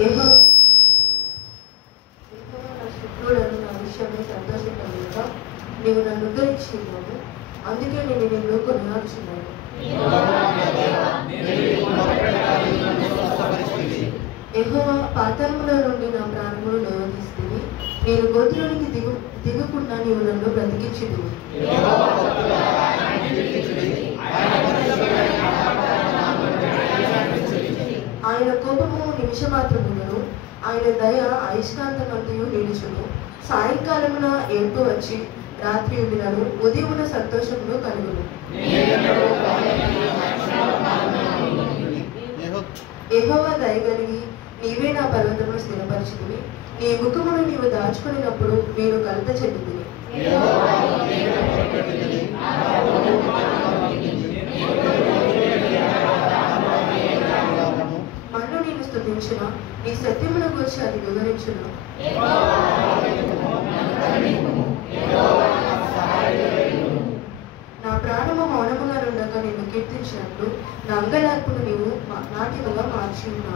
యెహోవా నా శత్రువులను నా విషయమై సంతోషించలేక నీవు నన్ను ఉద్ధరించినావు, అందుకే నేను నిన్ను కొనియాడుచున్నాను. యెహోవా పాతాళములో నుండి నా ప్రాణమును లేవదీస్తుంది, నేను గోతులోనికి దిగకుండా నీవు నన్ను బ్రతికించుదువు. ఆయన కోపము నిమిషమాత్రమును, ఆయన దయ అయస్కాంతమంతయు నిలుచును. సాయంకాలమున ఏడుపు వచ్చి రాత్రి ఉండినను ఉదయమున సంతోషమును కలుగును. యెహోవా దయగలిగి నీవే నా పర్వతమును స్థిరపరచుకుని నీ ముఖమును నీవు దాచుకున్నప్పుడు నేను కలత చెందితిని. మన్ను నేను స్తుతించిన నీ సత్యముల గురించి అది వివరించును. నా ప్రాణము మౌనముగా ఉండక నిన్ను కీర్తించినట్లు నా అంగలార్పును నీవు నాటికగా మార్చి ఉన్నావు.